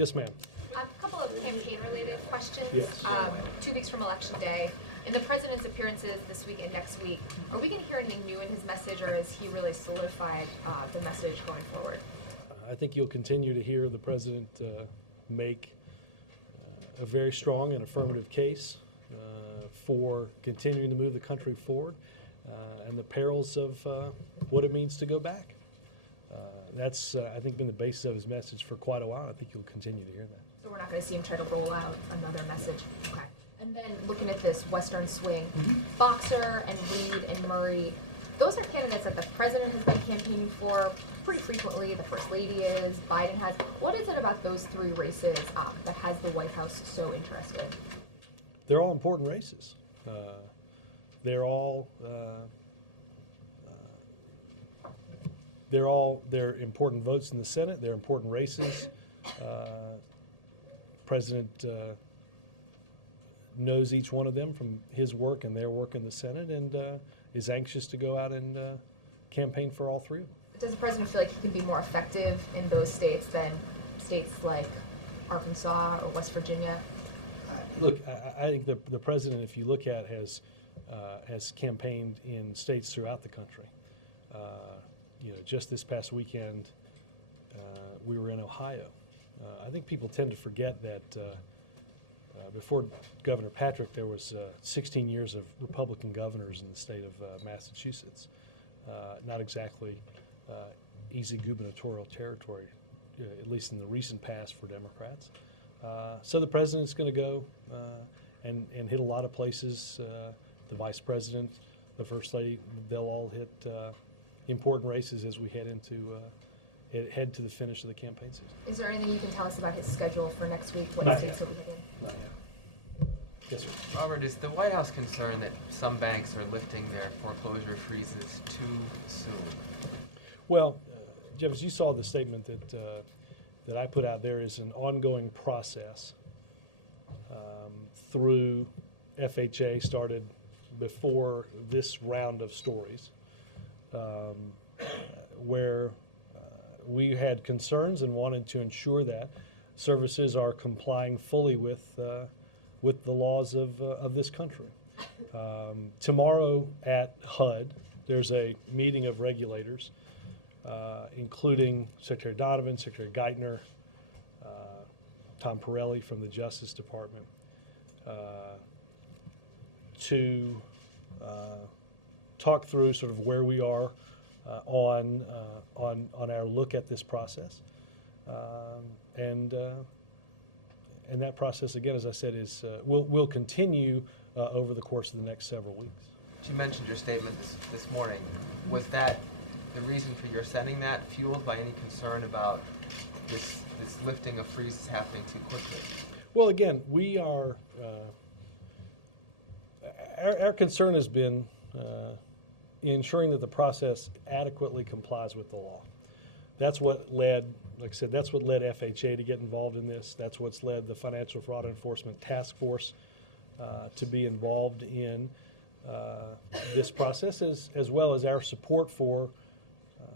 Yes, ma'am. A couple of campaign-related questions. Yes. 2 weeks from Election Day, in the president's appearances this week and next week, are we going to hear anything new in his message, or has he really solidified the message going forward? I think you'll continue to hear the president make a very strong and affirmative case for continuing to move the country forward and the perils of what it means to go back. That's, I think, been the basis of his message for quite a while. I think you'll continue to hear that. So we're not going to see him try to roll out another message. Okay. And then looking at this Western swing, Boxer and Reed and Murray, those are candidates that the president has been campaigning for pretty frequently. The First Lady is, Biden has. What is it about those 3 races that has the White House so interested? They're all important races. They're important votes in the Senate. They're important races. President knows each one of them from his work and their work in the Senate, and is anxious to go out and campaign for all 3 of them. Does the president feel like he can be more effective in those states than states like Arkansas or West Virginia? Look, I think the president, if you look at, has campaigned in states throughout the country. Just this past weekend, we were in Ohio. I think people tend to forget that before Governor Patrick, there was 16 years of Republican governors in the state of Massachusetts. Not exactly easy gubernatorial territory, at least in the recent past for Democrats. So the president's going to go and hit a lot of places. The vice president, the first lady, they'll all hit important races as we head to the finish of the campaign season. Is there anything you can tell us about his schedule for next week? What states will we hit in? Not yet. Yes, sir. Robert, is the White House concerned that some banks are lifting their foreclosure freezes too soon? Well, Jeff, as you saw the statement that I put out, there is an ongoing process through FHA, started before this round of stories, where we had concerns and wanted to ensure that services are complying fully with the laws of this country. Tomorrow at HUD, there's a meeting of regulators, including Secretary Donovan, Secretary Geithner, Tom Pirelli from the Justice Department, to talk through sort of where we are on our look at this process, and that process, again, as I said, is will continue over the course of the next several weeks. You mentioned your statement this morning. Was that the reason for your sending that fueled by any concern about this lifting of freezes happening too quickly? Well, again, we are our concern has been ensuring that the process adequately complies with the law. That's what led, like I said, that's what led FHA to get involved in this. That's what's led the Financial Fraud Enforcement Task Force to be involved in this process, as well as our support for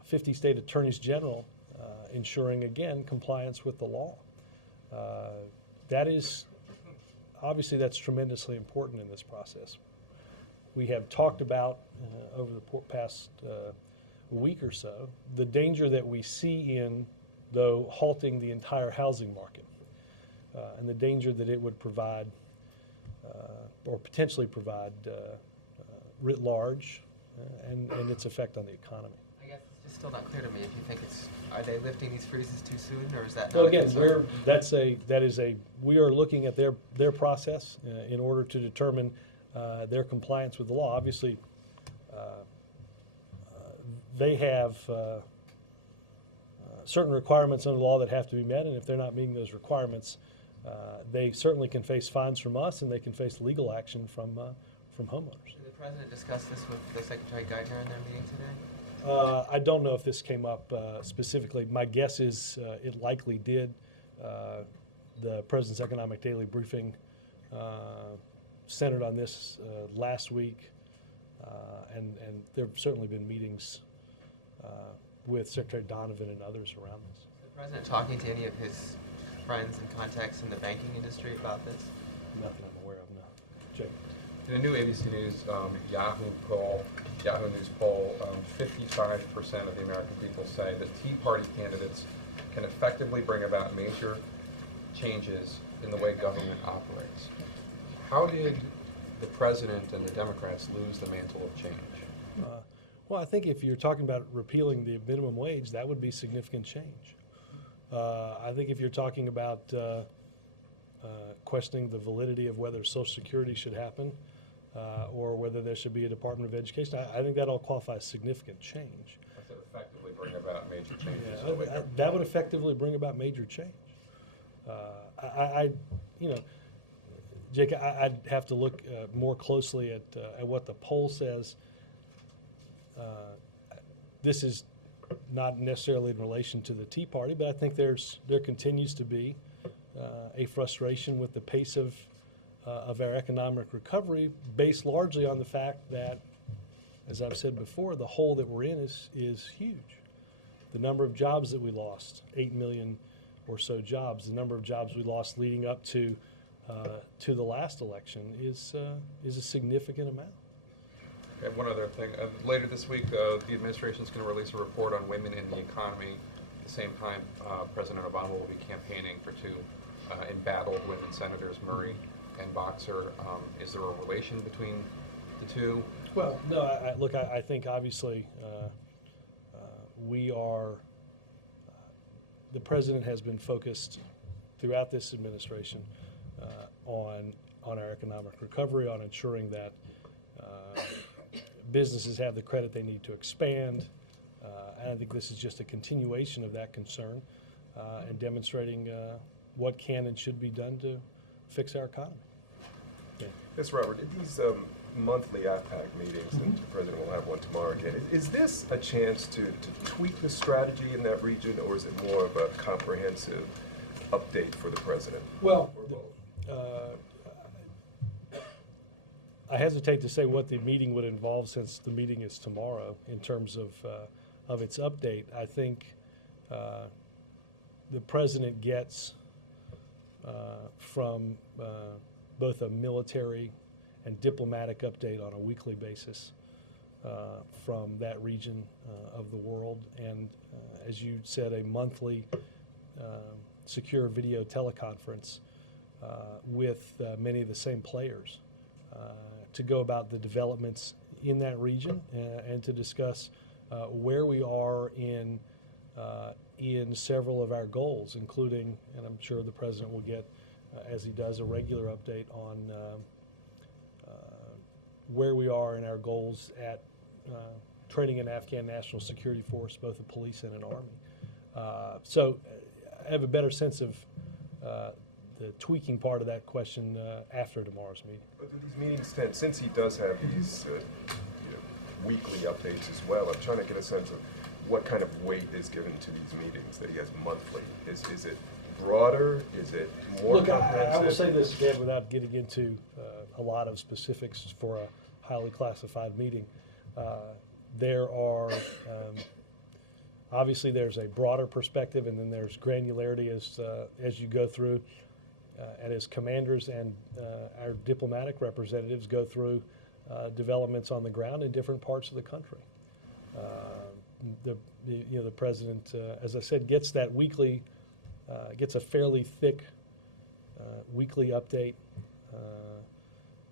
50 state attorneys general ensuring, again, compliance with the law. That is, obviously, that's tremendously important in this process. We have talked about over the past week or so the danger that we see in, though, halting the entire housing market, and the danger that it would provide or potentially provide writ large, and its effect on the economy. I guess it's just still not clear to me if you think are they lifting these freezes too soon, or is that not well, a again, concern? we are looking at their process in order to determine their compliance with the law. Obviously, they have certain requirements under the law that have to be met, and if they're not meeting those requirements, they certainly can face fines from us, and they can face legal action from homeowners. Did the president discuss this with the Secretary Geithner in their meeting today? I don't know if this came up specifically. My guess is it likely did. The President's Economic Daily Briefing centered on this last week, and there have certainly been meetings with Secretary Donovan and others around this. Is the president talking to any of his friends and contacts in the banking industry about this? Nothing I'm aware of, no. Jake? In a new ABC News Yahoo News poll, 55% of the American people say that Tea Party candidates can effectively bring about major changes in the way government operates. How did the president and the Democrats lose the mantle of change? Well, I think if you're talking about repealing the minimum wage, that would be significant change. I think if you're talking about questioning the validity of whether Social Security should happen or whether there should be a Department of Education, I think that all qualifies significant change. I said effectively bring about major changes. Yeah, that would effectively bring about major change. Jake, I'd have to look more closely at what the poll says. This is not necessarily in relation to the Tea Party, but I think there continues to be a frustration with the pace of our economic recovery, based largely on the fact that, as I've said before, the hole that we're in is huge. The number of jobs that we lost, 8 million or so jobs, the number of jobs we lost leading up to the last election is a significant amount. Okay, one other thing. Later this week, the administration is going to release a report on women in the economy. At the same time, President Obama will be campaigning for two embattled women senators, Murray and Boxer. Is there a relation between the two? Well, no, I think obviously the president has been focused throughout this administration on our economic recovery, on ensuring that businesses have the credit they need to expand. And I think this is just a continuation of that concern and demonstrating what can and should be done to fix our economy. Yeah. Yes, Robert, at these monthly IPAC meetings, and the president will have one tomorrow again, is this a chance to tweak the strategy in that region, or is it more of a comprehensive update for the president? Well, I hesitate to say what the meeting would involve, since the meeting is tomorrow, in terms of its update. I think the president gets from both a military and diplomatic update on a weekly basis from that region of the world, and as you said, a monthly secure video teleconference with many of the same players to go about the developments in that region and to discuss where we are in several of our goals, including, and I'm sure the president will get, as he does, a regular update on where we are in our goals at training an Afghan National Security Force, both a police and an army. So I have a better sense of the tweaking part of that question after tomorrow's meeting. But do these meetings tend, since he does have these weekly updates as well, I'm trying to get a sense of what kind of weight is given to these meetings that he has monthly. Is it broader? Is it more comprehensive? I will say this again without getting into a lot of specifics for a highly classified meeting. There are, obviously there's a broader perspective, and then there's granularity as you go through, and as commanders and our diplomatic representatives go through developments on the ground in different parts of the country. The president, as I said, gets that weekly, gets a fairly thick weekly update,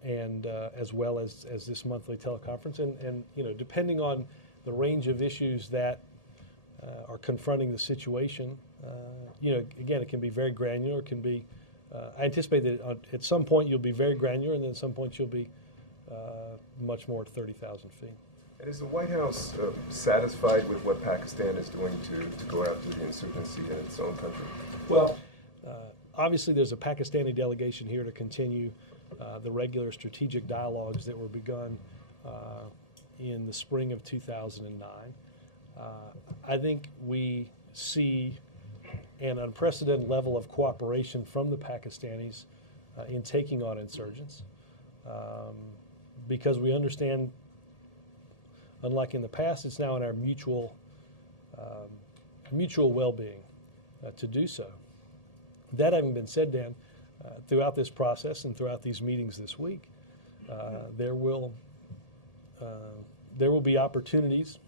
and as well as this monthly teleconference, and depending on the range of issues that are confronting the situation, again, it can be very granular. It can be. I anticipate that at some point you'll be very granular, and then at some point you'll be much more at 30,000 feet. And is the White House satisfied with what Pakistan is doing to go after the insurgency in its own country? Well, obviously there's a Pakistani delegation here to continue the regular strategic dialogues that were begun in the spring of 2009. I think we see an unprecedented level of cooperation from the Pakistanis in taking on insurgents, because we understand, unlike in the past, it's now in our mutual well-being to do so. That having been said, Dan, throughout this process and throughout these meetings this week, there will be opportunities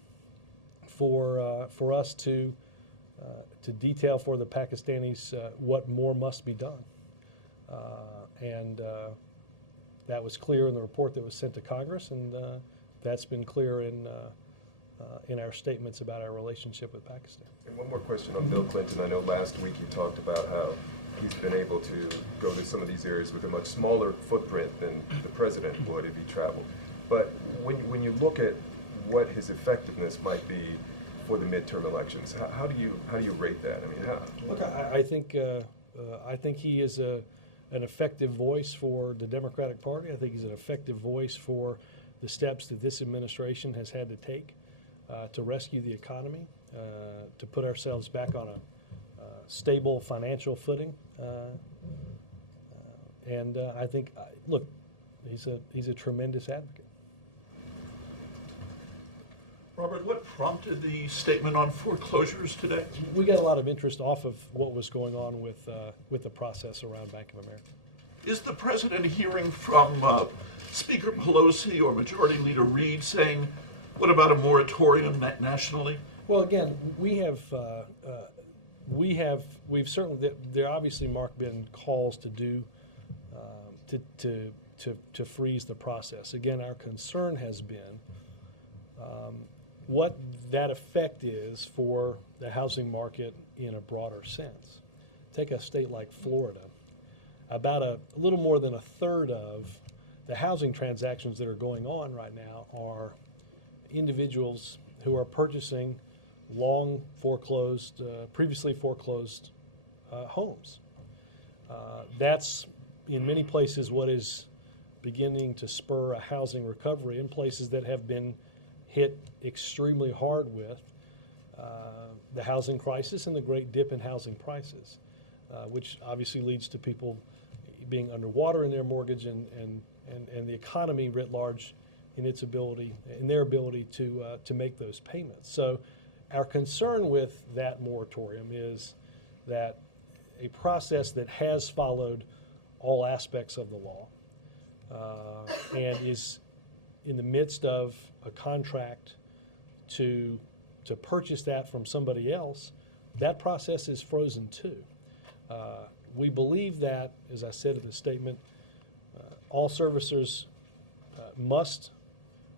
for us to detail for the Pakistanis what more must be done, and that was clear in the report that was sent to Congress, and that's been clear in our statements about our relationship with Pakistan. And one more question on Bill Clinton. I know last week you talked about how he's been able to go to some of these areas with a much smaller footprint than the president would if he traveled. But when you look at what his effectiveness might be for the midterm elections, how do you rate that? I mean, how? Look, I think he is an effective voice for the Democratic Party. I think he's an effective voice for the steps that this administration has had to take to rescue the economy, to put ourselves back on a stable financial footing. And I think, look, he's a tremendous advocate. Robert, what prompted the statement on foreclosures today? We got a lot of interest off of what was going on with the process around Bank of America. Is the president hearing from Speaker Pelosi or Majority Leader Reid saying, what about a moratorium nationally? Well, again, we've certainly, there obviously, Mark, been calls to do, to freeze the process. Again, our concern has been what that effect is for the housing market in a broader sense. Take a state like Florida. About a little more than a third of the housing transactions that are going on right now are individuals who are purchasing long foreclosed, previously foreclosed homes. That's in many places what is beginning to spur a housing recovery in places that have been hit extremely hard with the housing crisis and the great dip in housing prices, which obviously leads to people being underwater in their mortgage and the economy writ large in their ability to make those payments. So our concern with that moratorium is that a process that has followed all aspects of the law and is in the midst of a contract to purchase that from somebody else, that process is frozen too. We believe that, as I said in the statement, all servicers must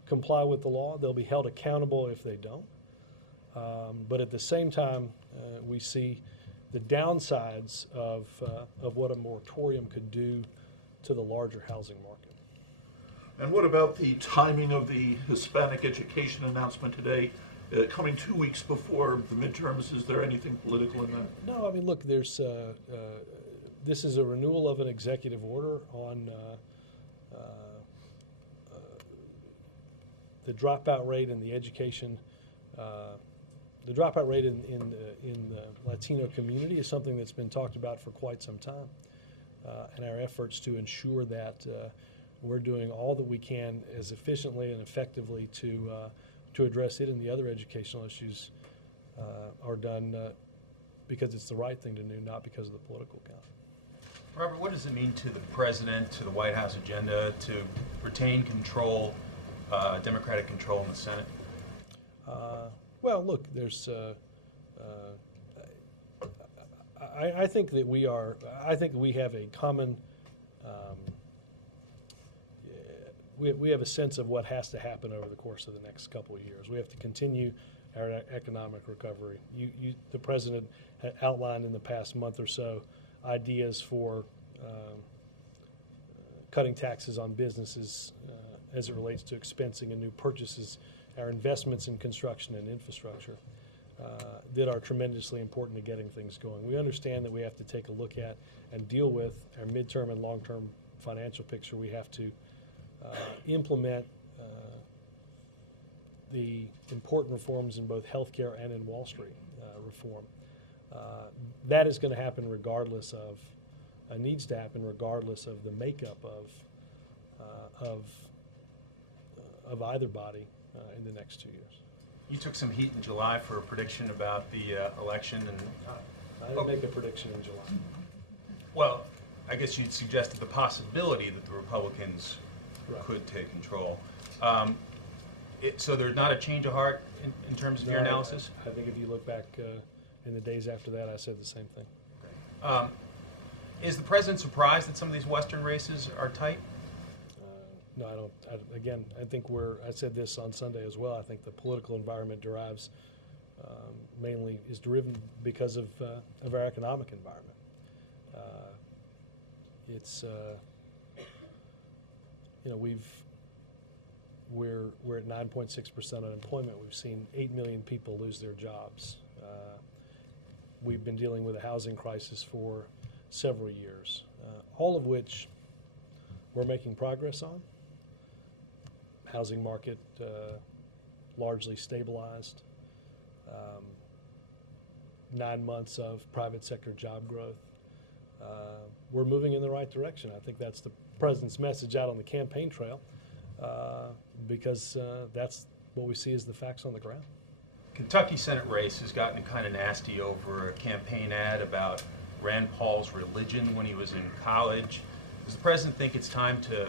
comply with the law. They'll be held accountable if they don't. But at the same time, we see the downsides of what a moratorium could do to the larger housing market. And what about the timing of the Hispanic education announcement today, coming 2 weeks before the midterms? Is there anything political in that? No, I mean, look, there's this is a renewal of an executive order on the dropout rate in the education. The dropout rate in the Latino community is something that's been talked about for quite some time, and our efforts to ensure that we're doing all that we can as efficiently and effectively to address it and the other educational issues are done because it's the right thing to do, not because of the political count. Robert, what does it mean to the president, to the White House agenda, to retain control, Democratic control in the Senate? Well, look, there's. I think that we are. I think we have a common. We have a sense of what has to happen over the course of the next couple of years. We have to continue our economic recovery. The president had outlined in the past month or so ideas for cutting taxes on businesses as it relates to expensing and new purchases, our investments in construction and infrastructure that are tremendously important to getting things going. We understand that we have to take a look at and deal with our midterm and long-term financial picture. We have to implement the important reforms in both healthcare and in Wall Street reform. That is going to happen regardless of, needs to happen regardless of the makeup of either body in the next 2 years. You took some heat in July for a prediction about the election, and I didn't make a prediction in July. I guess you'd suggested the possibility that the Republicans Right. could take control. So there's not a change of heart in terms of your No, analysis? I think if you look back in the days after that, I said the same thing. Is the president surprised that some of these Western races are tight? No, I don't. Again, I think I said this on Sunday as well. I think the political environment mainly is driven because of our economic environment. We're at 9.6% unemployment. We've seen 8 million people lose their jobs. We've been dealing with a housing crisis for several years, all of which we're making progress on. Housing market largely stabilized. 9 months of private sector job growth. We're moving in the right direction. I think that's the president's message out on the campaign trail, because that's what we see as the facts on the ground. Kentucky Senate race has gotten kind of nasty over a campaign ad about Rand Paul's religion when he was in college. Does the president think it's time to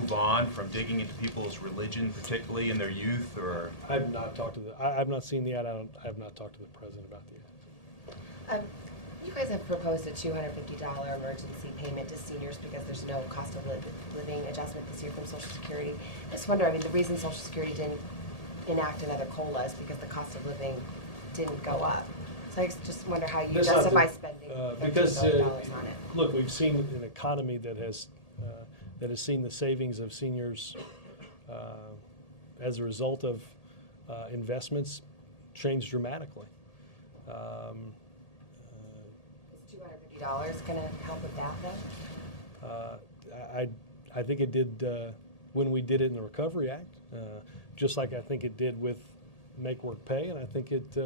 move on from digging into people's religion, particularly in their youth, or? I've not talked to I've not seen the ad. I have not talked to the president about the ad. You guys have proposed a $250 emergency payment to seniors because there's no cost of living adjustment this year from Social Security. I just wonder, the reason Social Security didn't enact another COLA is because the cost of living didn't go up. So I just wonder how you justify spending $13 billion on it. Look, we've seen an economy that has seen the savings of seniors as a result of investments change dramatically. Is $250 going to help with that, though? I think it did when we did it in the Recovery Act, just like I think it did with Make Work Pay, and I think it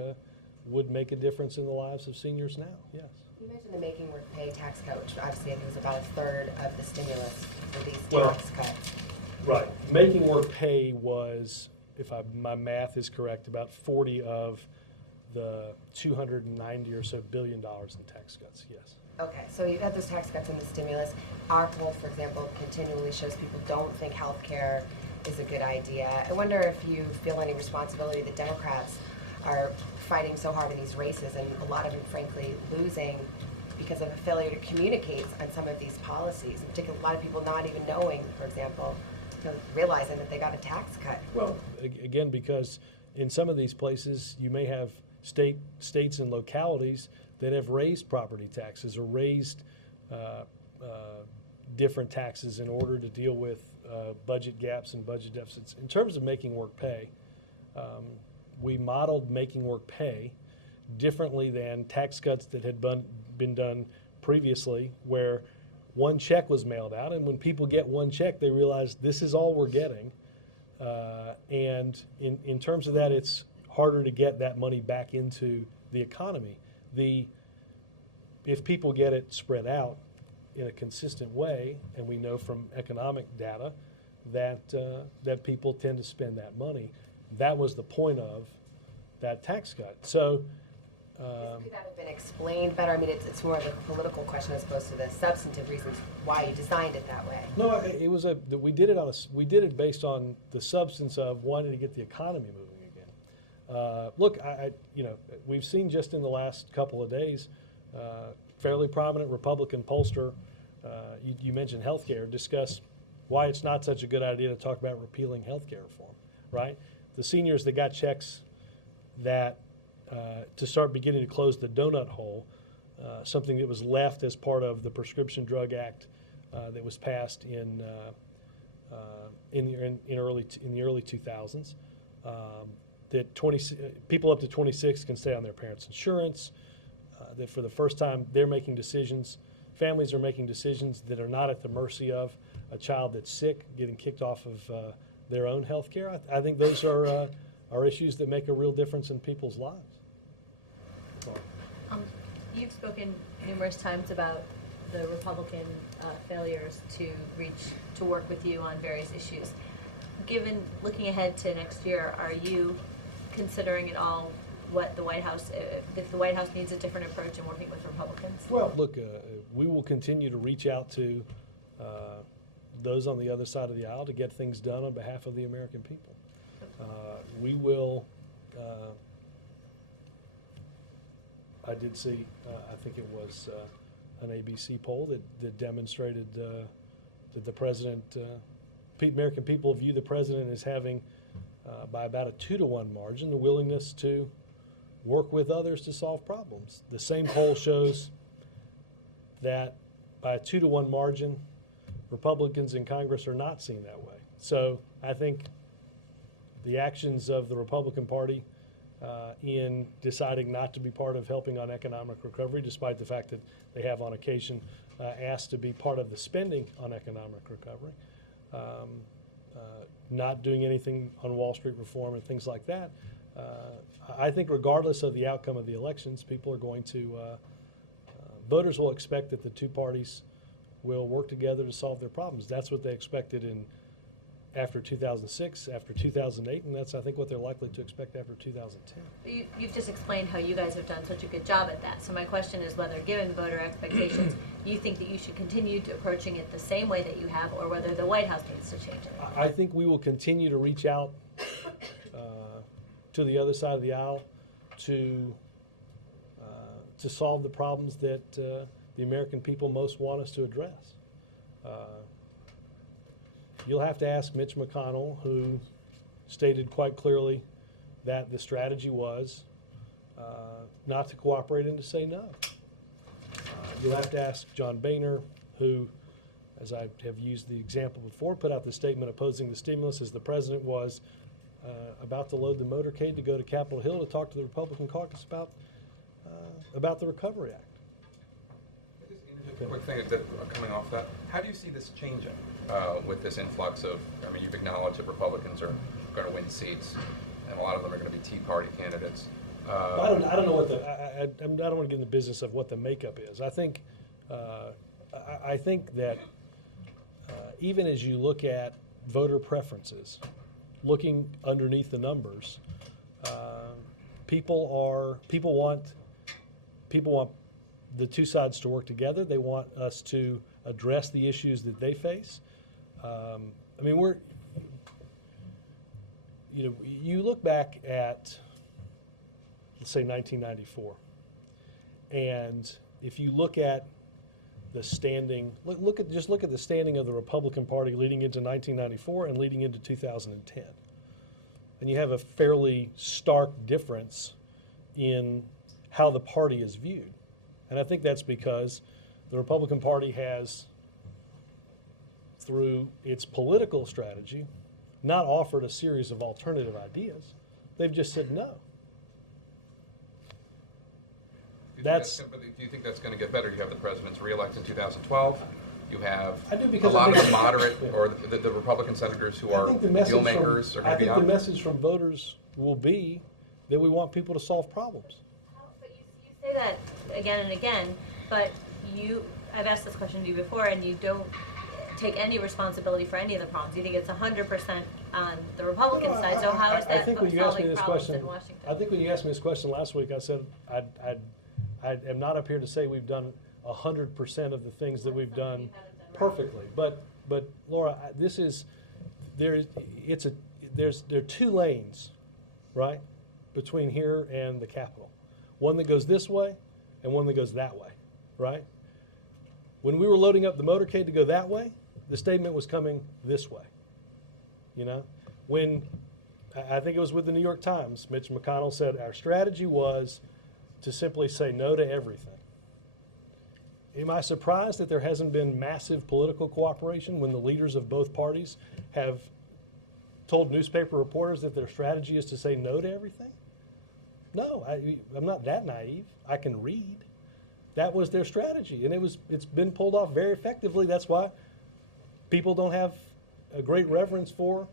would make a difference in the lives of seniors now, yes. You mentioned the Making Work Pay tax cut, which obviously I think was about a third of the stimulus for these tax cuts. Right. Making Work Pay was, if my math is correct, about 40 of the $290 or so billion in tax cuts, yes. Okay, so you've had those tax cuts and the stimulus. Our poll, for example, continually shows people don't think health care is a good idea. I wonder if you feel any responsibility that Democrats are fighting so hard in these races, and a lot of them, frankly, losing because of a failure to communicate on some of these policies. In particular, a lot of people not even knowing, for example, realizing that they got a tax cut. Well, again, because in some of these places, you may have states and localities that have raised property taxes or raised different taxes in order to deal with budget gaps and budget deficits. In terms of Making Work Pay, we modeled Making Work Pay differently than tax cuts that had been done previously, where one check was mailed out, and when people get one check, they realize this is all we're getting. And in terms of that, it's harder to get that money back into the economy. If people get it spread out in a consistent way, and we know from economic data that people tend to spend that money, that was the point of that tax cut. So, could that have been explained better? It's more of a political question as opposed to the substantive reasons why you designed it that way. No, it was we did it based on the substance of wanting to get the economy moving again. Look, we've seen just in the last couple of days, fairly prominent Republican pollster, you mentioned healthcare, discuss why it's not such a good idea to talk about repealing healthcare reform, right? The seniors that got checks that to start beginning to close the donut hole, something that was left as part of the Prescription Drug Act that was passed in the early 2000s. That people up to 26 can stay on their parents' insurance. That for the first time they're making decisions. Families are making decisions that are not at the mercy of a child that's sick, getting kicked off of their own health care. I think those are issues that make a real difference in people's lives. You've spoken numerous times about the Republican failures to work with you on various issues. Looking ahead to next year, are you considering at all what the White House, if the White House needs a different approach in working with Republicans? Well, look, we will continue to reach out to those on the other side of the aisle to get things done on behalf of the American people. We will, I did see, I think it was an ABC poll that demonstrated that the president, American people view the president as having, by about a 2-to-1 margin, the willingness to work with others to solve problems. The same poll shows that by a 2-to-1 margin, Republicans in Congress are not seen that way. So I think the actions of the Republican Party in deciding not to be part of helping on economic recovery, despite the fact that they have on occasion asked to be part of the spending on economic recovery, not doing anything on Wall Street reform and things like that. I think regardless of the outcome of the elections, people are going to, voters will expect that the two parties will work together to solve their problems. That's what they expected after 2006, after 2008, and that's, I think, what they're likely to expect after 2010. You've just explained how you guys have done such a good job at that. So my question is whether, given voter expectations, you think that you should continue to approaching it the same way that you have, or whether the White House needs to change it. I think we will continue to reach out to the other side of the aisle to solve the problems that the American people most want us to address. You'll have to ask Mitch McConnell, who stated quite clearly that the strategy was not to cooperate and to say no. You'll have to ask John Boehner, who, as I have used the example before, put out the statement opposing the stimulus as the president was about to load the motorcade to go to Capitol Hill to talk to the Republican caucus about the Recovery Act. A quick thing that coming off that, how do you see this changing with this influx of, I mean, you've acknowledged that Republicans are going to win seats, and a lot of them are going to be Tea Party candidates. I don't know what I don't want to get in the business of what the makeup is. I think that even as you look at voter preferences, looking underneath the numbers, people want the two sides to work together. They want us to address the issues that they face. I mean, you look back at, let's say, 1994, and if you look at the standing, look at the standing of the Republican Party leading into 1994 and leading into 2010, and you have a fairly stark difference in how the party is viewed. And I think that's because the Republican Party has, through its political strategy, not offered a series of alternative ideas. They've just said no. Do you think that's going to get better? You have the president's reelect in 2012. You have a lot of the moderate or the Republican senators who are deal makers are going to be out. I think the message from voters will be that we want people to solve problems. But you say that again and again, but I've asked this question to you before, and you don't take any responsibility for any of the problems. You think it's 100% on the Republican side. So how is that solving problems in Washington? I think when you asked me this question last week, I said I am not up here to say we've done 100% of the things that we've done perfectly. But Laura, there are two lanes, right, between here and the Capitol. One that goes this way and one that goes that way, right? When we were loading up the motorcade to go that way, the statement was coming this way. You know, when I think it was with the New York Times, Mitch McConnell said our strategy was to simply say no to everything. Am I surprised that there hasn't been massive political cooperation when the leaders of both parties have told newspaper reporters that their strategy is to say no to everything? No, I'm not that naive. I can read. That was their strategy, and it's been pulled off very effectively. That's why people don't have a great reverence for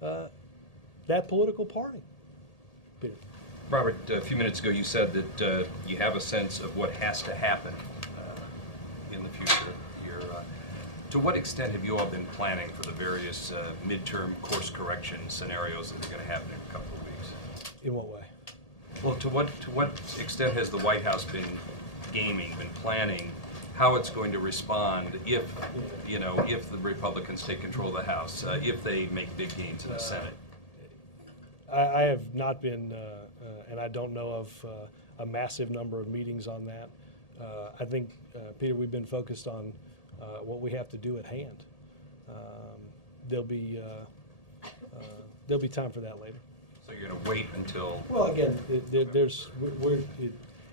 that political party. Peter. Robert, a few minutes ago you said that you have a sense of what has to happen in the future here. To what extent have you all been planning for the various midterm course correction scenarios that are going to happen in a couple of weeks? In what way? Well, to what extent has the White House been gaming, been planning how it's going to respond if, you know, if the Republicans take control of the House, if they make big gains in the Senate? I have not been, and I don't know of a massive number of meetings on that. I think, Peter, we've been focused on what we have to do at hand. There'll be time for that later. So you're going to wait until... Well, again,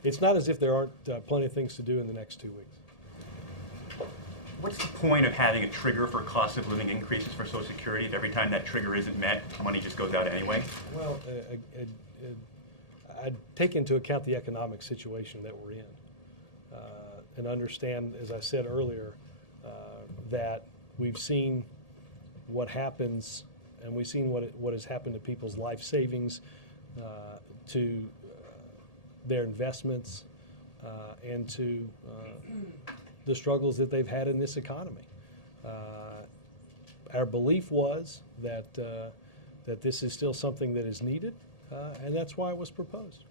it's not as if there aren't plenty of things to do in the next 2 weeks. What's the point of having a trigger for cost of living increases for Social Security if every time that trigger isn't met, money just goes out anyway? Well, I'd take into account the economic situation that we're in and understand, as I said earlier, that we've seen what happens, and we've seen what has happened to people's life savings, to their investments, and to the struggles that they've had in this economy. Our belief was that that this is still something that is needed, and that's why it was proposed.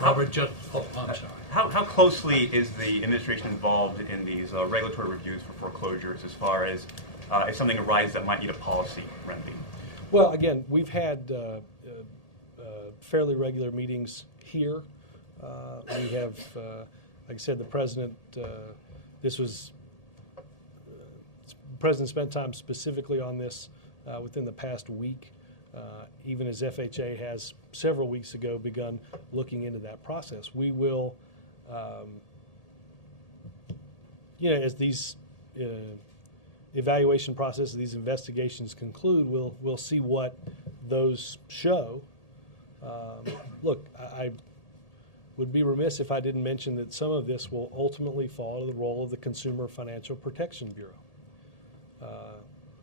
Robert, I'm sorry. How closely is the administration involved in these regulatory reviews for foreclosures as far as if something arises that might need a policy remedy? Well, again, we've had fairly regular meetings here. We have, like I said, the president, the president spent time specifically on this within the past week, even as FHA has several weeks ago begun looking into that process. We will, as these evaluation processes, these investigations conclude, we'll see what those show. Look, I would be remiss if I didn't mention that some of this will ultimately fall to the role of the Consumer Financial Protection Bureau,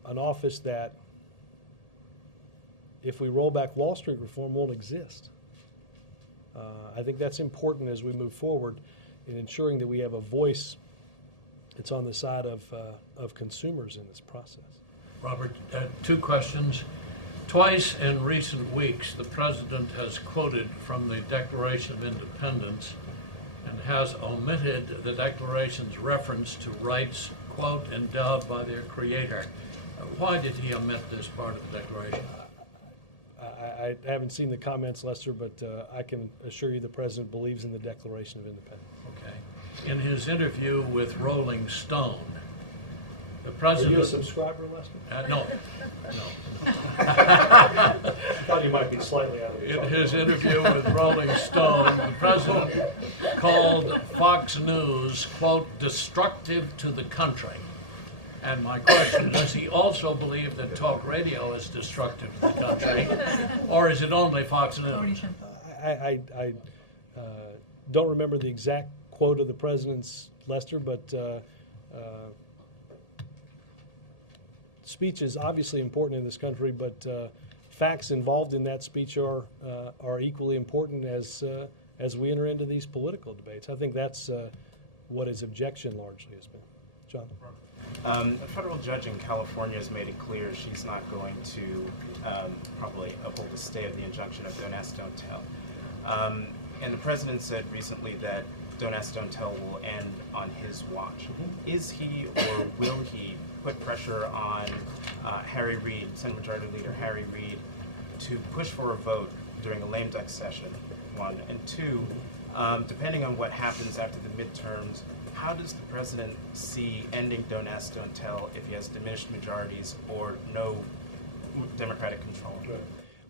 an office that, if we roll back Wall Street reform, won't exist. I think that's important as we move forward in ensuring that we have a voice that's on the side of consumers in this process. Robert, 2 questions. Twice in recent weeks, the president has quoted from the Declaration of Independence and has omitted the Declaration's reference to rights, quote, endowed by their creator. Why did he omit this part of the Declaration? I haven't seen the comments, Lester, but I can assure you the president believes in the Declaration of Independence. Okay. In his interview with Rolling Stone, the Are president... you a subscriber, Lester? No. I thought you might be slightly out of the In his interview with Rolling Stone, the president called Fox News, quote, destructive to the country. And my question, does he also believe that talk radio is destructive to the country, or is it only Fox News? I don't remember the exact quote of the president's, Lester, but speech is obviously important in this country, but facts involved in that speech are equally important as we enter into these political debates. I think that's what his objection largely has been. John? A federal judge in California has made it clear she's not going to probably uphold the stay of the injunction of Don't Ask, Don't Tell. And the president said recently that Don't Ask, Don't Tell will end on his watch. Mm-hmm. Is he or will he put pressure on Harry Reid, Senate Majority Leader Harry Reid, to push for a vote during a lame duck session, 1, and 2, depending on what happens after the midterms, how does the president see ending Don't Ask, Don't Tell if he has diminished majorities or no Democratic control? Right.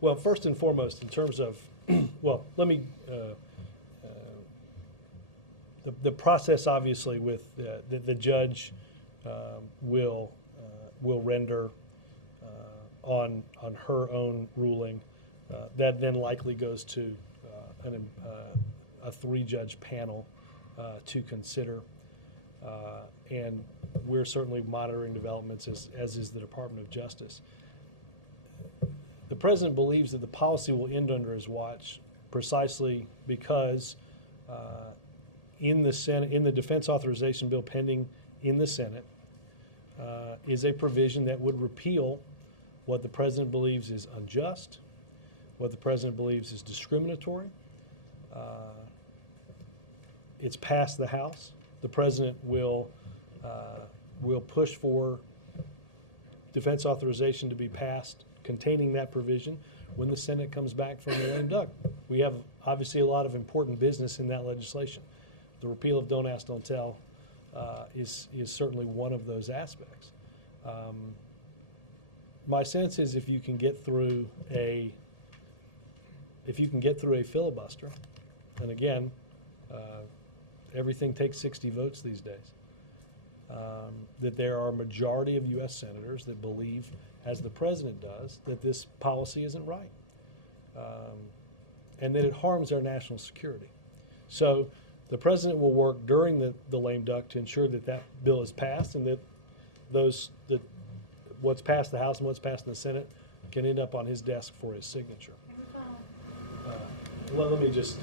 Well, first and foremost, in terms of, well, let me, the process obviously with the judge will render on her own ruling. That then likely goes to a 3-judge panel to consider. And we're certainly monitoring developments as is the Department of Justice. The president believes that the policy will end under his watch precisely because in the Senate, in the defense authorization bill pending in the Senate, is a provision that would repeal what the president believes is unjust, what the president believes is discriminatory. It's passed the House. The president will push for defense authorization to be passed containing that provision when the Senate comes back from the lame duck. We have obviously a lot of important business in that legislation. The repeal of Don't Ask, Don't Tell is certainly one of those aspects. My sense is if you can get through a filibuster, and again, everything takes 60 votes these days, that there are a majority of U.S. senators that believe, as the president does, that this policy isn't right, and that it harms our national security. So the president will work during the lame duck to ensure that that bill is passed, and that what's passed the House and what's passed in the Senate can end up on his desk for his signature. Well, let me just,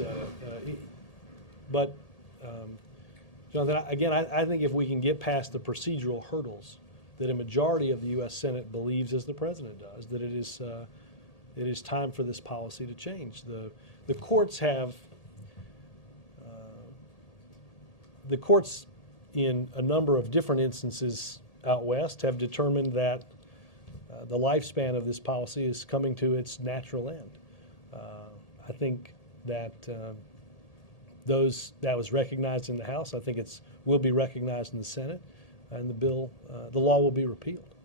Jonathan, again, I think if we can get past the procedural hurdles that a majority of the U.S. Senate believes, as the president does, that it is time for this policy to change. The courts have, in a number of different instances out west, have determined that the lifespan of this policy is coming to its natural end. I think that that was recognized in the House. I think will be recognized in the Senate, and the law will be repealed.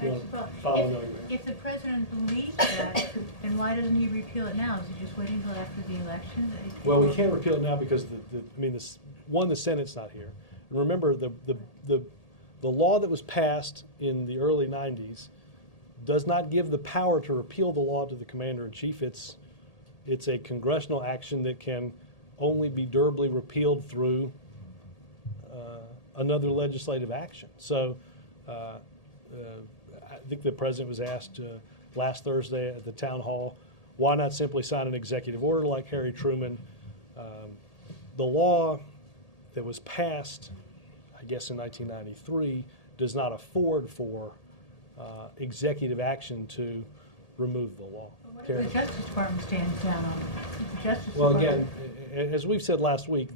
If the president believes that, then why doesn't he repeal it now? Is he just waiting until after the election? Well, we can't repeal it now because the Senate's not here. And remember, the law that was passed in the early 90s does not give the power to repeal the law to the commander-in-chief. It's a congressional action that can only be durably repealed through another legislative action. So I think the president was asked last Thursday at the town hall, why not simply sign an executive order like Harry Truman? The law that was passed, I guess in 1993, does not afford for executive action to remove the law. The Justice Department stands down on it. The Justice Well, Department. again, as we've said last week,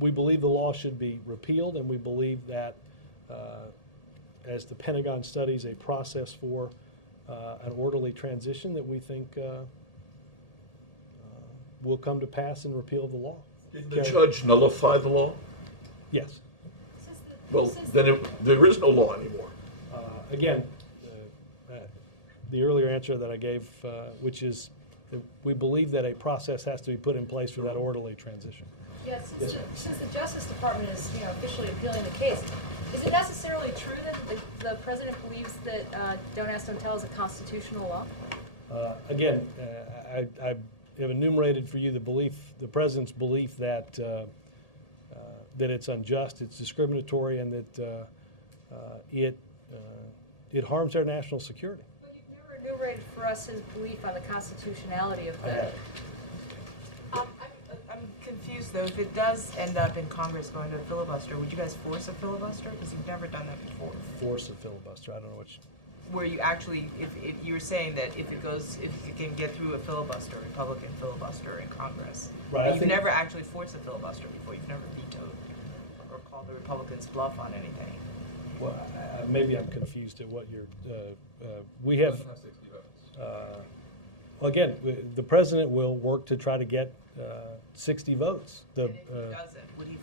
we believe the law should be repealed, and we believe that as the Pentagon studies a process for an orderly transition, that we think will come to pass and repeal the law. Did the judge nullify the law? Yes. Well, then there is no law anymore. Again, the earlier answer that I gave, which is that we believe that a process has to be put in place for that orderly transition. Yes, Yes, since the Justice Department is, officially appealing the case, is it necessarily true that the president believes that Don't Ask, Don't Tell is a constitutional law? Again, I have enumerated for you the president's belief that that it's unjust, it's discriminatory, and that it harms our national security. But you've never enumerated for us his belief on the constitutionality of the. I'm confused though. If it does end up in Congress going to a filibuster, would you guys force a filibuster? Because you've never done that before. Force a filibuster. I don't know which. Where you actually, if you were saying that if it can get through a filibuster, Republican filibuster in Congress, Right, but you've never actually forced a filibuster before. You've never vetoed or called the Republicans bluff on anything. Well, maybe I'm confused at what you're. We have. Well, again, the president will work to try to get 60 votes. And if he doesn't, would he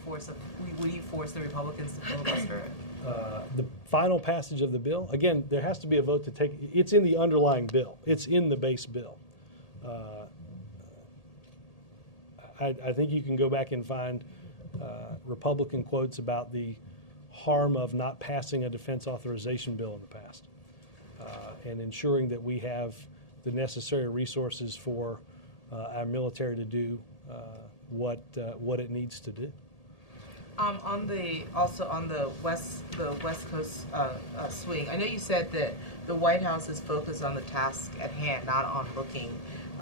force the Republicans to filibuster it? The final passage of the bill, again, there has to be a vote to take. It's in the underlying bill. It's in the base bill. I think you can go back and find Republican quotes about the harm of not passing a defense authorization bill in the past, and ensuring that we have the necessary resources for our military to do what it needs to do. On the West Coast swing, I know you said that the White House is focused on the task at hand, not on looking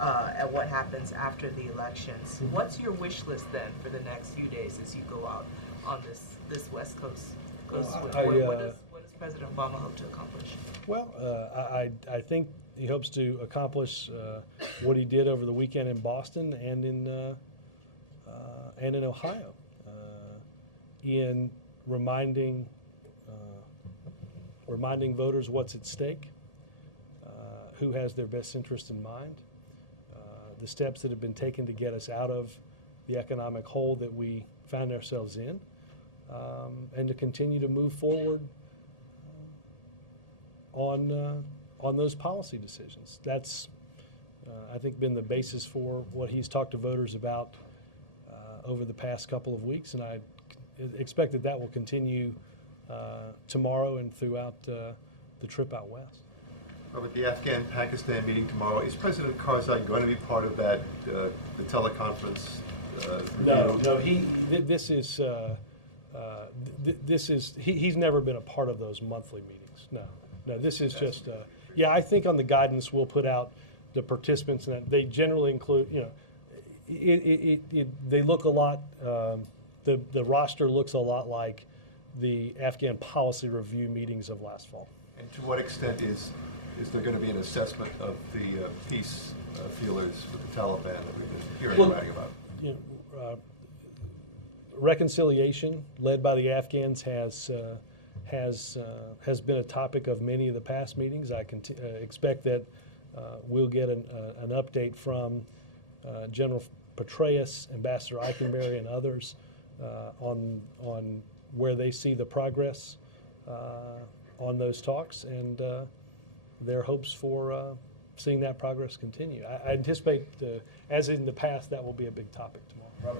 at what happens after the elections. Mm-hmm. What's your wish list then for the next few days as you go out on this West Coast swing? What does President Obama hope to accomplish? Well, I think he hopes to accomplish what he did over the weekend in Boston and in Ohio, in reminding voters what's at stake, who has their best interest in mind, the steps that have been taken to get us out of the economic hole that we found ourselves in, and to continue to move forward on those policy decisions. That's, I think, been the basis for what he's talked to voters about over the past couple of weeks, and I expect that that will continue tomorrow and throughout the trip out west. Robert, the Afghan-Pakistan meeting tomorrow, is President Karzai going to be part of that, the teleconference review? No, he's never been a part of those monthly meetings. No, this is just, yeah, I think on the guidance we'll put out the participants, and they generally include, they look a lot, the roster looks a lot like the Afghan policy review meetings of last fall. And to what extent is there going to be an assessment of the peace feelers with the Taliban that we've been hearing and writing about? Reconciliation led by the Afghans has been a topic of many of the past meetings. I expect that we'll get an update from General Petraeus, Ambassador Eikenberry, and others on where they see the progress on those talks and their hopes for seeing that progress continue. I anticipate, as in the past, that will be a big topic tomorrow.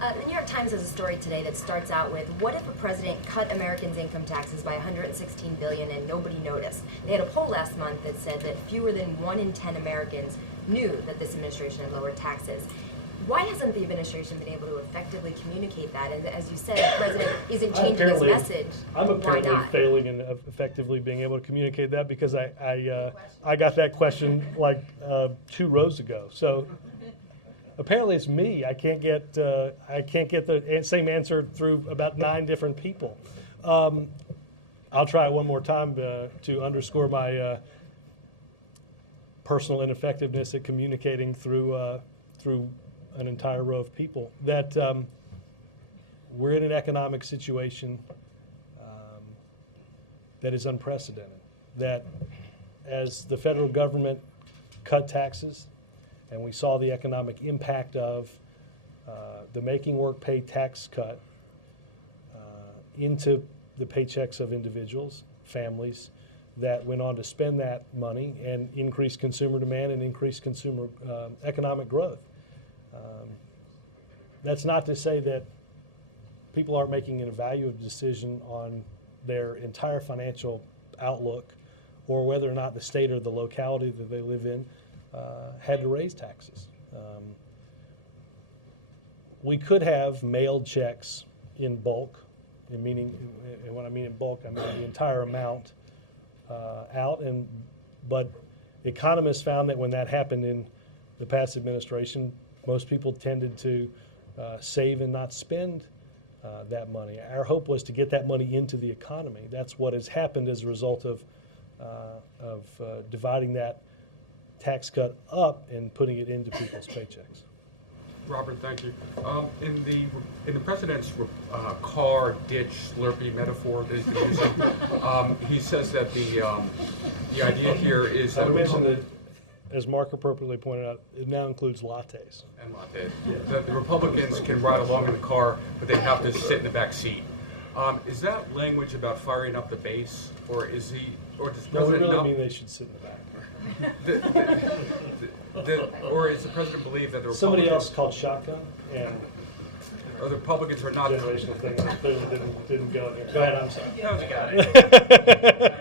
The New York Times has a story today that starts out with, what if a president cut Americans' income taxes by $116 billion and nobody noticed? They had a poll last month that said that fewer than 1 in 10 Americans knew that this administration had lowered taxes. Why hasn't the administration been able to effectively communicate that? And as you said, the president isn't changing his message. I'm apparently failing in effectively being able to communicate that, because I got that question like 2 rows ago. So apparently it's me. I can't get the same answer through about 9 different people. I'll try it one more time to underscore my personal ineffectiveness at communicating through an entire row of people, that we're in an economic situation that is unprecedented, that as the federal government cut taxes and we saw the economic impact of the Making Work Pay tax cut into the paychecks of individuals, families, that went on to spend that money and increase consumer demand and increase consumer economic growth. That's not to say that people aren't making an evaluative decision on their entire financial outlook, or whether or not the state or the locality that they live in had to raise taxes. We could have mailed checks in bulk, and when I mean in bulk, I mean the entire amount out. But economists found that when that happened in the past administration, most people tended to save and not spend that money. Our hope was to get that money into the economy. That's what has happened as a result of dividing that tax cut up and putting it into people's paychecks. Robert, thank you. In the president's car ditch Slurpee metaphor that he's been using, he says that the idea here is that I mentioned that, as Mark appropriately pointed out, it now includes lattes. And lattes. That the Republicans can ride along in the car, but they have to sit in the back seat. Is that language about firing up the base, or does President? No, we really mean they should sit in the back. Or is the president believe that the Republicans? Somebody else called shotgun, and or the Republicans are not generational thing that clearly didn't go there. Go ahead, I'm sorry. That was a good idea.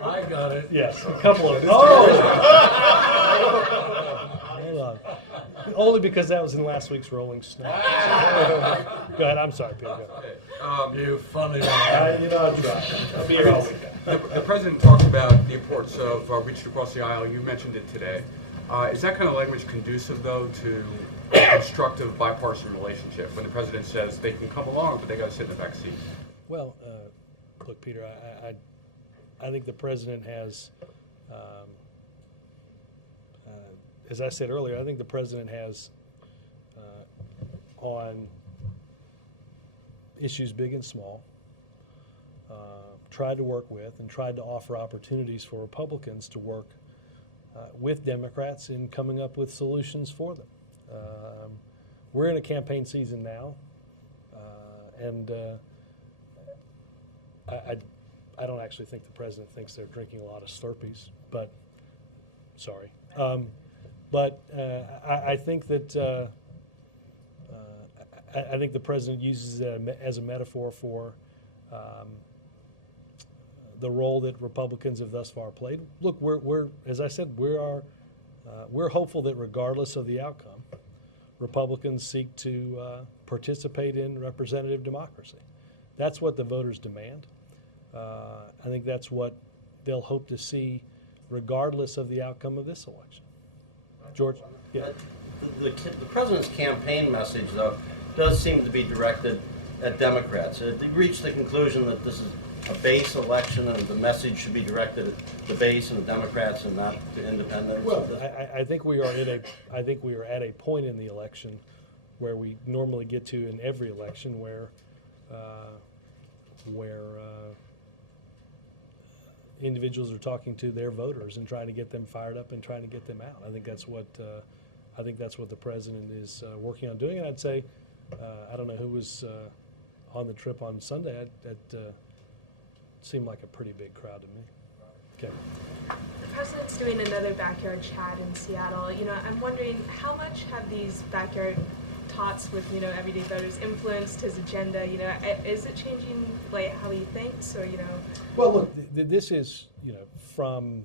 I got it. Yes, a couple of them. Oh! Hold on. Only because that was in last week's Rolling Stone. Go ahead, I'm sorry, Peter. You funny. I'll try. I'll be here all weekend. The president talked about the importance of reaching across the aisle. You mentioned it today. Is that kind of language conducive, though, to a constructive bipartisan relationship when the president says they can come along, but they got to sit in the back seat? Well, look, Peter, I think the president has, as I said earlier, I think the president has on issues big and small, tried to work with and tried to offer opportunities for Republicans to work with Democrats in coming up with solutions for them. We're in a campaign season now, and I don't actually think the president thinks they're drinking a lot of Slurpees, but sorry. But I think that I think the president uses it as a metaphor for the role that Republicans have thus far played. Look, we're as I said, we're hopeful that regardless of the outcome, Republicans seek to participate in representative democracy. That's what the voters demand. I think that's what they'll hope to see regardless of the outcome of this election. George? Yeah. The president's campaign message, though, does seem to be directed at Democrats. They reached the conclusion that this is a base election and the message should be directed at the base and the Democrats and not the independents. Well, I think we are at a point in the election where we normally get to in every election where individuals are talking to their voters and trying to get them fired up and trying to get them out. I think that's what the president is working on doing. And I'd say, I don't know who was on the trip on Sunday. That seemed like a pretty big crowd to me. Okay. The president's doing another backyard chat in Seattle. You know, I'm wondering how much have these backyard talks with, you know, everyday voters influenced his agenda? You know, is it changing like how he thinks, or, you know? Well, look, this is, you know, from,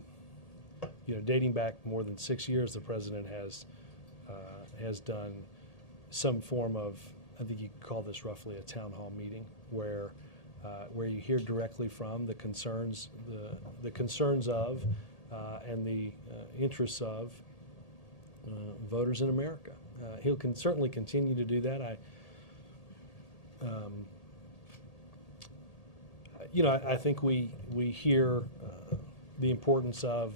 you know, dating back more than 6 years, the president has done some form of, I think you could call this roughly a town hall meeting, where you hear directly from the concerns, the concerns of, and the interests of voters in America. He'll certainly continue to do that. I think we hear the importance of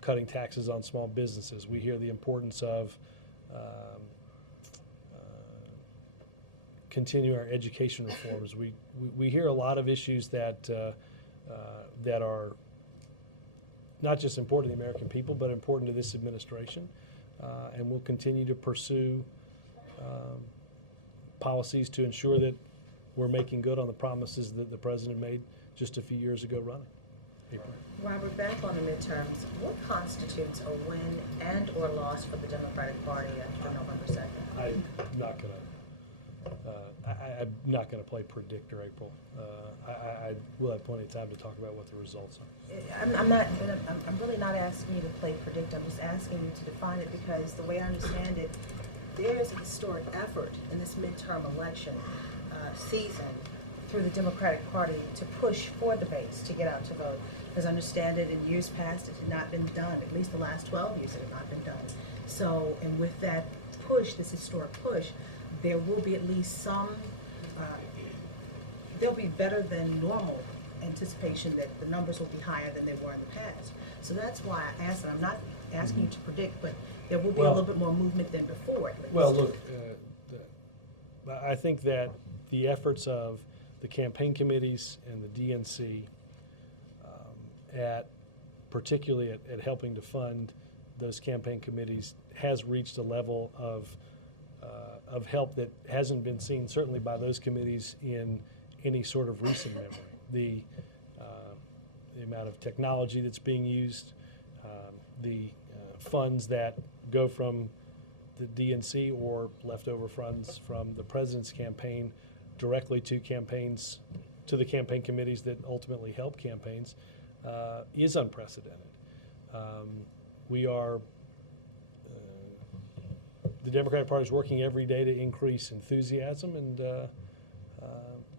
cutting taxes on small businesses. We hear the importance of continue our education reforms. We hear a lot of issues that are not just important to the American people, but important to this administration. And we'll continue to pursue policies to ensure that we're making good on the promises that the president made just a few years ago running. April. Robert, back on the midterms, what constitutes a win and or loss for the Democratic Party after November 2nd? I'm not gonna play predictor, April. I will have plenty of time to talk about what the results are. I'm really not asking you to play predictor. I'm just asking you to define it, because the way I understand it, there is a historic effort in this midterm election season through the Democratic Party to push for the base to get out to vote. As I understand it, in years past, it had not been done. At least the last 12 years, it had not been done. So, and with that push, this historic push, there will be at least some, there'll be better than normal anticipation that the numbers will be higher than they were in the past. So that's why I asked, and I'm not asking you to predict, but there will be a little bit more movement than before, at least. Well, look, I think that the efforts of the campaign committees and the DNC particularly at helping to fund those campaign committees has reached a level of help that hasn't been seen certainly by those committees in any sort of recent memory. The amount of technology that's being used, the funds that go from the DNC or leftover funds from the president's campaign directly to campaigns, to the campaign committees that ultimately help campaigns, is unprecedented. We are, the Democratic Party is working every day to increase enthusiasm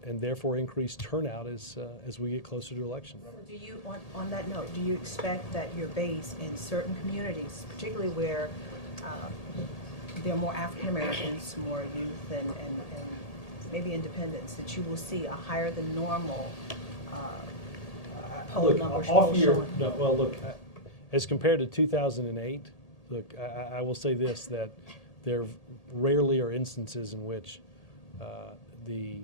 and therefore increase turnout as we get closer to elections. Do you, on that note, do you expect that your base in certain communities, particularly where there are more African Americans, more youth, and maybe independents, that you will see a higher than normal poll Look, numbers off year, showing? no, well, look, as compared to 2008, look, I will say this, that there rarely are instances in which the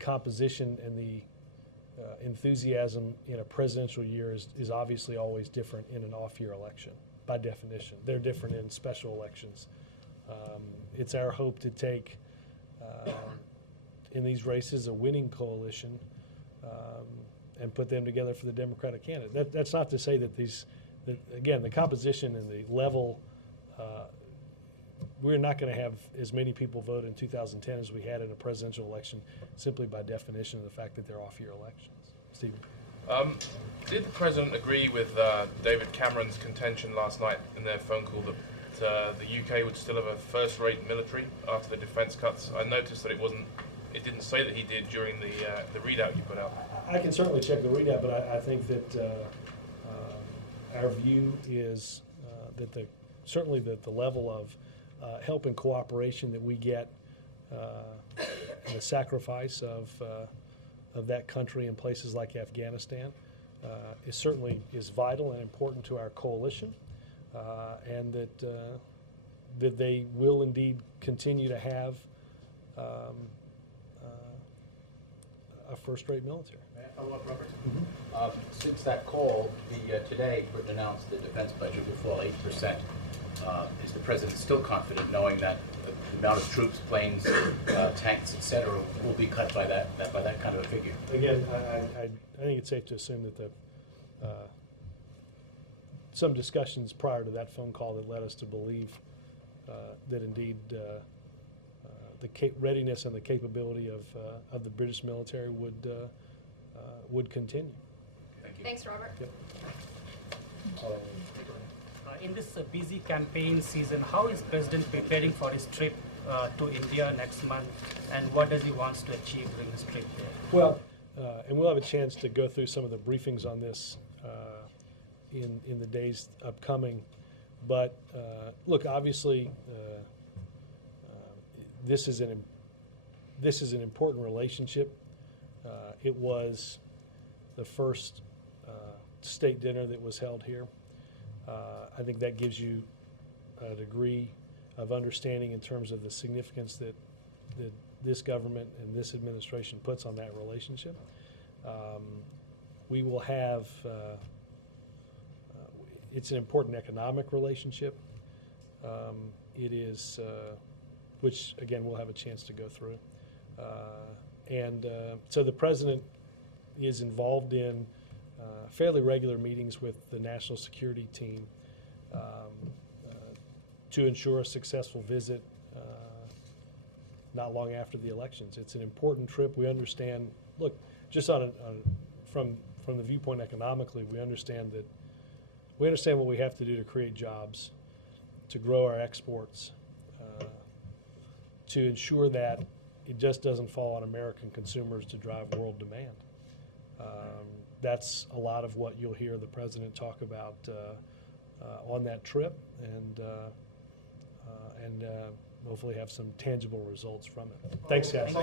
composition and the enthusiasm in a presidential year is obviously always different in an off-year election, by definition. They're different in special elections. It's our hope to take, in these races, a winning coalition and put them together for the Democratic candidate. That's not to say that again, the composition and the level, we're not going to have as many people vote in 2010 as we had in a presidential election, simply by definition of the fact that they're off-year elections. Stephen? Did the President agree with David Cameron's contention last night in their phone call that the UK would still have a first-rate military after the defence cuts? I noticed that it didn't say that he did during the readout you put out. I can certainly check the readout, but I think that our view is that certainly that the level of help and cooperation that we get and the sacrifice of that country in places like Afghanistan is vital and important to our coalition, and that they will indeed continue to have a first-rate military. May I follow up, Robert? Since that call, today Britain announced the defense budget will fall 8%. Is the President still confident, knowing that the amount of troops, planes, tanks, etc., will be cut by that kind of a figure? Again, I think it's safe to assume that some discussions prior to that phone call that led us to believe that indeed the readiness and the capability of the British military would continue. Thank you. Thanks, Robert. Yep. In this busy campaign season, how is President preparing for his trip to India next month, and what does he want to achieve during this trip there? Well, and we'll have a chance to go through some of the briefings on this in the days upcoming. But look, obviously, this is an important relationship. It was the first state dinner that was held here. I think that gives you a degree of understanding in terms of the significance that this government and this administration puts on that relationship. We will have, it's an important economic relationship. It is, which again we'll have a chance to go through. So the President is involved in fairly regular meetings with the national security team to ensure a successful visit not long after the elections. It's an important trip. We understand, look, just from the viewpoint economically, we understand what we have to do to create jobs, to grow our exports, to ensure that it just doesn't fall on American consumers to drive world demand. That's a lot of what you'll hear the President talk about on that trip, and hopefully have some tangible results from it. Thanks, guys.